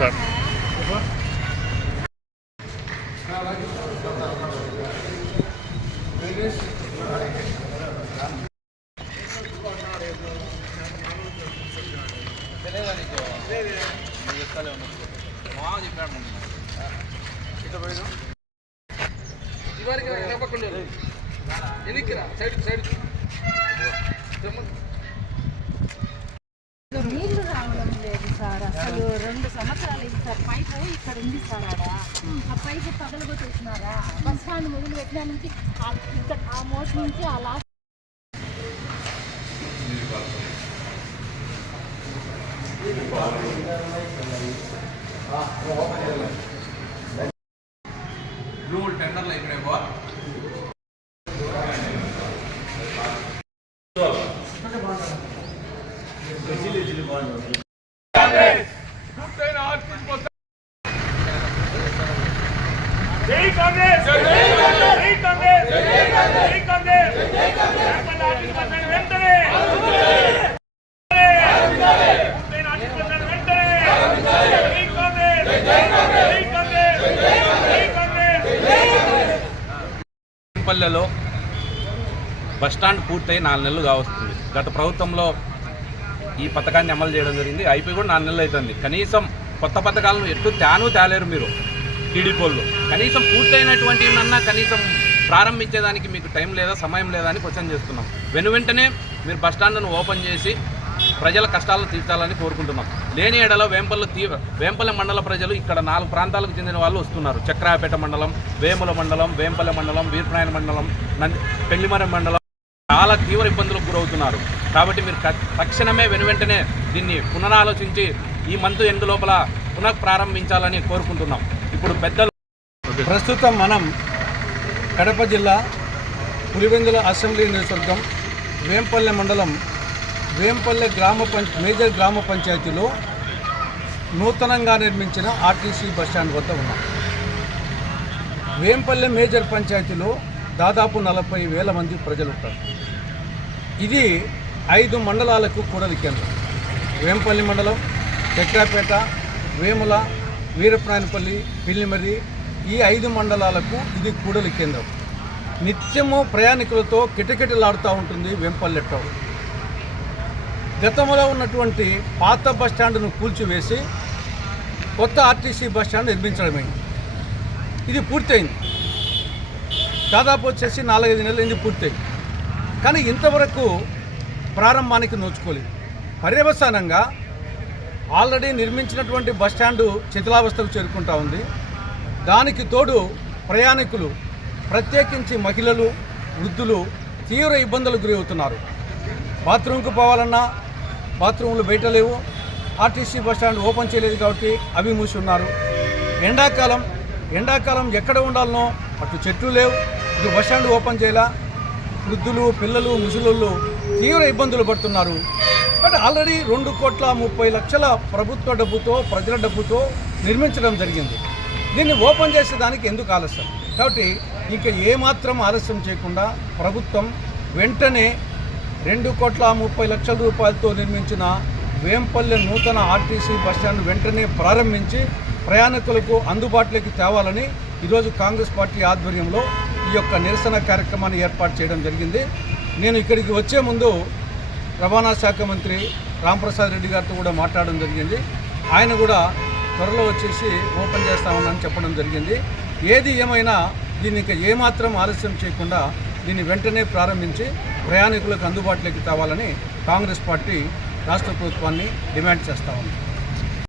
Sir నీళ్లు రావడం లేదు సార్. అసలు 2 సంవత్సరాలు అయింది సార్. పైపు ఇక్కడ ఉంది సార్. ఆ పైపు పగలగొట్టేసినారా? బస్ స్టాండ్ మొదలు పెట్టిన నుంచి ఆ మోట్ నుంచి ఆ లాస్ట్ టెండర్లు అయిపోయినాయి. జై కాంగ్రెస్ జై కాంగ్రెస్ జై కాంగ్రెస్ వెంటనే పల్లెలో బస్టాండ్ పూర్తయి 4 నెలలు కావస్తుంది. గత ప్రభుత్వంలో ఈ పథకాన్ని అమలు చేయడం జరిగింది. అయిపోయి కూడా 4 నెలలు అవుతుంది. కనీసం కొత్త పథకాలను ఎట్లు తేలేరు మీరు టీడీపీలు. కనీసం పూర్తయినటువంటి కనీసం ప్రారంభించేదానికి మీకు టైం లేదా, సమయం లేదా అని క్వశ్చన్ చేస్తున్నాం. వెంటనే మీరు బస్టాండ్ను ఓపెన్ చేసి ప్రజల కష్టాలను తీర్చాలని కోరుకుంటున్నాం. లేని ఏడలో వేంపల్లె మండల ప్రజలు ఇక్కడ 4 ప్రాంతాలకు చెందిన వాళ్ళు వస్తున్నారు. చక్రాయపేట మండలం, వేముల మండలం, వేంపల్లె మండలం, వీరప్రాయణ మండలం, పెళ్లిమరం మండలం చాలా తీవ్ర ఇబ్బందులకు గురవుతున్నారు. కాబట్టి మీరు తక్షణమే వెంటనే దీన్ని పునరాలోచించి ఈ మంత్ ఎండ్ లోపల పునః ప్రారంభించాలని కోరుకుంటున్నాం. ఇప్పుడు పెద్దలు ప్రస్తుతం మనం కడప జిల్లా పులివెందుల అసెంబ్లీ నియోజకవర్గం వేంపల్లె మండలం వేంపల్లె మేజర్ గ్రామ పంచాయతీలో నూతనంగా నిర్మించిన ఆర్టీసీ బస్టాండ్ వద్ద ఉన్నాం. వేంపల్లె మేజర్ పంచాయతీలో దాదాపు 40,000 మంది ప్రజలు ఉంటారు. ఇది 5 మండలాలకు కూడలి కేంద్రం. వేంపల్లి మండలం, చక్రాపేట, వేముల, వీరప్రాయనపల్లి, పిల్లిమర్రి ఈ 5 మండలాలకు ఇది కూడలి కేంద్రం. నిత్యము ప్రయాణికులతో కిటకిటలాడుతూ ఉంటుంది వేంపల్లె టౌన్. గతంలో ఉన్నటువంటి పాత బస్టాండ్ను కూల్చివేసి కొత్త ఆర్టీసీ బస్టాండ్ నిర్మించడమైంది. ఇది పూర్తయింది. దాదాపు వచ్చేసి 4-5 నెలలు ఇది పూర్తయింది. కానీ ఇంతవరకు ప్రారంభానికి నోచుకోలేదు. పర్యవసానంగా ఆల్రెడీ నిర్మించినటువంటి బస్టాండు శిథిలావస్థకు చేరుకుంటా ఉంది. దానికి తోడు ప్రయాణికులు, ప్రత్యేకించి మహిళలు, వృద్ధులు తీవ్ర ఇబ్బందులకు గురి అవుతున్నారు. బాత్రూమ్కి పోవాలన్నా బాత్రూములు బయట లేవు. ఆర్టీసీ బస్టాండ్ ఓపెన్ చేయలేదు కాబట్టి అవి మూసి ఉన్నారు. ఎండాకాలం ఎక్కడ ఉండాలనో అటు చెట్లు లేవు, ఇటు బస్టాండ్ ఓపెన్ చేయాల. వృద్ధులు, పిల్లలు, ముసలోళ్ళు తీవ్ర ఇబ్బందులు పడుతున్నారు. బట్ ఆల్రెడీ 2,30,00,000 ప్రభుత్వ డబ్బుతో, ప్రజల డబ్బుతో నిర్మించడం జరిగింది. దీన్ని ఓపెన్ చేసేదానికి ఎందుకు ఆలస్యం? కాబట్టి ఇక ఏమాత్రం ఆలస్యం చేయకుండా ప్రభుత్వం వెంటనే 2,30,00,000 రూపాయలతో నిర్మించిన వేంపల్లె నూతన ఆర్టీసీ బస్టాండ్ వెంటనే ప్రారంభించి ప్రయాణికులకు అందుబాటులోకి తేవాలని ఈరోజు కాంగ్రెస్ పార్టీ ఆధ్వర్యంలో ఈ యొక్క నిరసన కార్యక్రమాన్ని ఏర్పాటు చేయడం జరిగింది. నేను ఇక్కడికి వచ్చే ముందు రవాణా శాఖ మంత్రి రాంప్రసాద్ రెడ్డి గారితో కూడా మాట్లాడడం జరిగింది. ఆయన కూడా త్వరలో వచ్చేసి ఓపెన్ చేస్తామని చెప్పడం జరిగింది. ఏది ఏమైనా దీన్ని ఇక ఏమాత్రం ఆలస్యం చేయకుండా దీన్ని వెంటనే ప్రారంభించి ప్రయాణికులకు అందుబాటులోకి తేవాలని కాంగ్రెస్ పార్టీ రాష్ట్ర ప్రభుత్వాన్ని డిమాండ్ చేస్తా ఉంది.